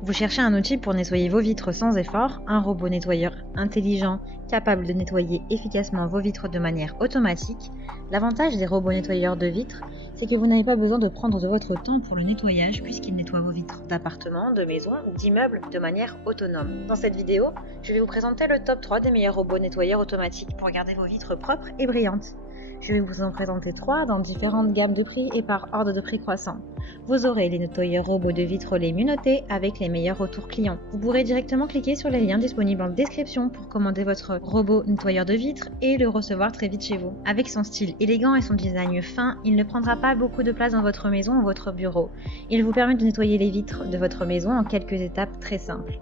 Vous cherchez un outil pour nettoyer vos vitres sans effort, un robot nettoyeur intelligent capable de nettoyer efficacement vos vitres de manière automatique. L'avantage des robots nettoyeurs de vitres, c'est que vous n'avez pas besoin de prendre de votre temps pour le nettoyage puisqu'ils nettoient vos vitres d'appartements, de maisons, d'immeubles de manière autonome. Dans cette vidéo, je vais vous présenter le top 3 des meilleurs robots nettoyeurs automatiques pour garder vos vitres propres et brillantes. Je vais vous en présenter 3 dans différentes gammes de prix et par ordre de prix croissant. Vous aurez les nettoyeurs robots de vitres les mieux notés avec les meilleurs retours clients. Vous pourrez directement cliquer sur les liens disponibles en description pour commander votre robot nettoyeur de vitres et le recevoir très vite chez vous. Avec son style élégant et son design fin, il ne prendra pas beaucoup de place dans votre maison ou votre bureau. Il vous permet de nettoyer les vitres de votre maison en quelques étapes très simples.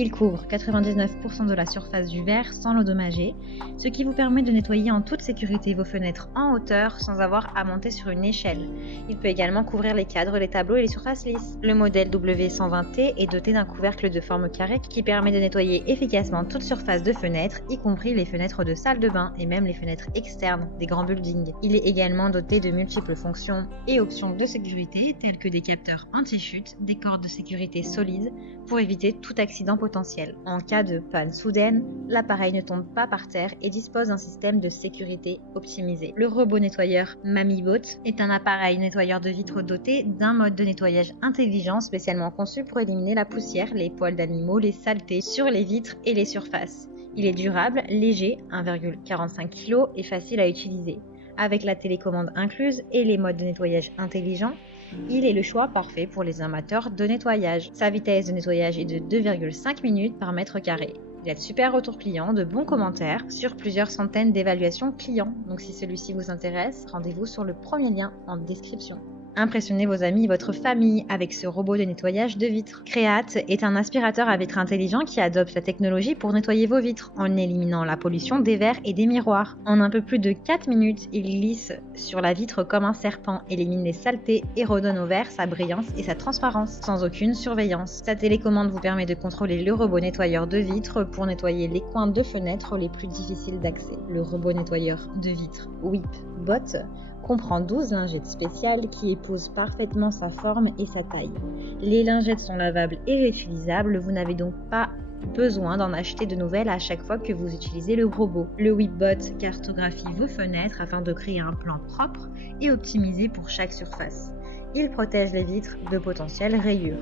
Il couvre 99% de la surface du verre sans l'endommager, ce qui vous permet de nettoyer en toute sécurité vos fenêtres en hauteur sans avoir à monter sur une échelle. Il peut également couvrir les cadres, les tableaux et les surfaces lisses. Le modèle W120T est doté d'un couvercle de forme carrée qui permet de nettoyer efficacement toute surface de fenêtre, y compris les fenêtres de salle de bain et même les fenêtres externes des grands buildings. Il est également doté de multiples fonctions et options de sécurité telles que des capteurs anti-chute, des cordes de sécurité solides pour éviter tout accident potentiel. En cas de panne soudaine, l'appareil ne tombe pas par terre et dispose d'un système de sécurité optimisé. Le robot nettoyeur MamiBot est un appareil nettoyeur de vitres doté d'un mode de nettoyage intelligent spécialement conçu pour éliminer la poussière, les poils d'animaux, les saletés sur les vitres et les surfaces. Il est durable, léger, 1,45 kg et facile à utiliser. Avec la télécommande incluse et les modes de nettoyage intelligents, il est le choix parfait pour les amateurs de nettoyage. Sa vitesse de nettoyage est de 2,5 minutes par mètre carré. Il a de super retours clients, de bons commentaires sur plusieurs centaines d'évaluations clients. Donc si celui-ci vous intéresse, rendez-vous sur le premier lien en description. Impressionnez vos amis et votre famille avec ce robot de nettoyage de vitres. Create est un aspirateur à vitres intelligent qui adopte la technologie pour nettoyer vos vitres en éliminant la pollution des verres et des miroirs. En un peu plus de 4 minutes, il glisse sur la vitre comme un serpent, élimine les saletés et redonne au verre sa brillance et sa transparence sans aucune surveillance. Sa télécommande vous permet de contrôler le robot nettoyeur de vitres pour nettoyer les coins de fenêtres les plus difficiles d'accès. Le robot nettoyeur de vitres WhipBot comprend 12 lingettes spéciales qui épousent parfaitement sa forme et sa taille. Les lingettes sont lavables et réutilisables, vous n'avez donc pas besoin d'en acheter de nouvelles à chaque fois que vous utilisez le robot. Le WhipBot cartographie vos fenêtres afin de créer un plan propre et optimisé pour chaque surface. Il protège les vitres de potentielles rayures.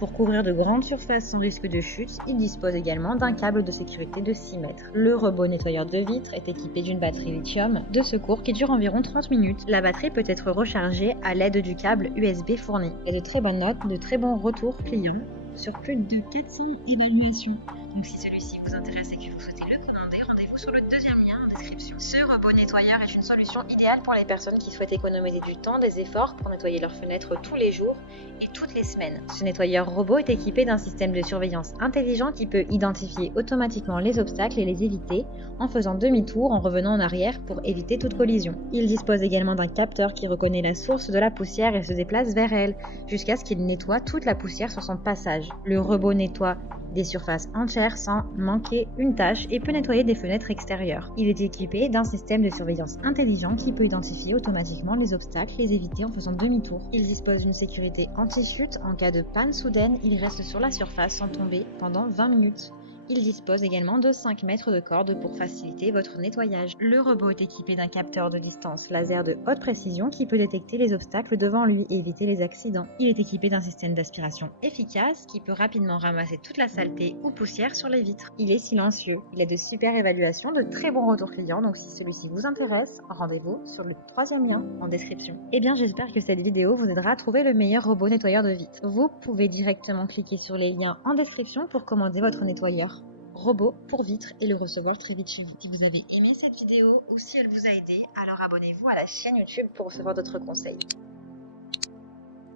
Pour couvrir de grandes surfaces sans risque de chute, il dispose également d'un câble de sécurité de 6 mètres. Le robot nettoyeur de vitres est équipé d'une batterie lithium de secours qui dure environ 30 minutes. La batterie peut être rechargée à l'aide du câble USB fourni. Et de très bonnes notes, de très bons retours clients sur plus de 400 évaluations. Donc si celui-ci vous intéresse et que vous souhaitez le commander, rendez-vous sur le deuxième lien en description. Ce robot nettoyeur est une solution idéale pour les personnes qui souhaitent économiser du temps, des efforts pour nettoyer leurs fenêtres tous les jours et toutes les semaines. Ce nettoyeur robot est équipé d'un système de surveillance intelligent qui peut identifier automatiquement les obstacles et les éviter en faisant demi-tour en revenant en arrière pour éviter toute collision. Il dispose également d'un capteur qui reconnaît la source de la poussière et se déplace vers elle jusqu'à ce qu'il nettoie toute la poussière sur son passage. Le robot nettoie des surfaces entières sans manquer une tâche et peut nettoyer des fenêtres extérieures. Il est équipé d'un système de surveillance intelligent qui peut identifier automatiquement les obstacles, les éviter en faisant demi-tour. Il dispose d'une sécurité anti-chute. En cas de panne soudaine, il reste sur la surface sans tomber pendant 20 minutes. Il dispose également de 5 mètres de corde pour faciliter votre nettoyage. Le robot est équipé d'un capteur de distance laser de haute précision qui peut détecter les obstacles devant lui et éviter les accidents. Il est équipé d'un système d'aspiration efficace qui peut rapidement ramasser toute la saleté ou poussière sur les vitres. Il est silencieux. Il a de super évaluations, de très bons retours clients, donc si celui-ci vous intéresse, rendez-vous sur le troisième lien en description. Eh bien, j'espère que cette vidéo vous aidera à trouver le meilleur robot nettoyeur de vitres. Vous pouvez directement cliquer sur les liens en description pour commander votre nettoyeur robot pour vitres et le recevoir très vite chez vous. Si vous avez aimé cette vidéo ou si elle vous a aidé, alors abonnez-vous à la chaîne YouTube pour recevoir d'autres conseils.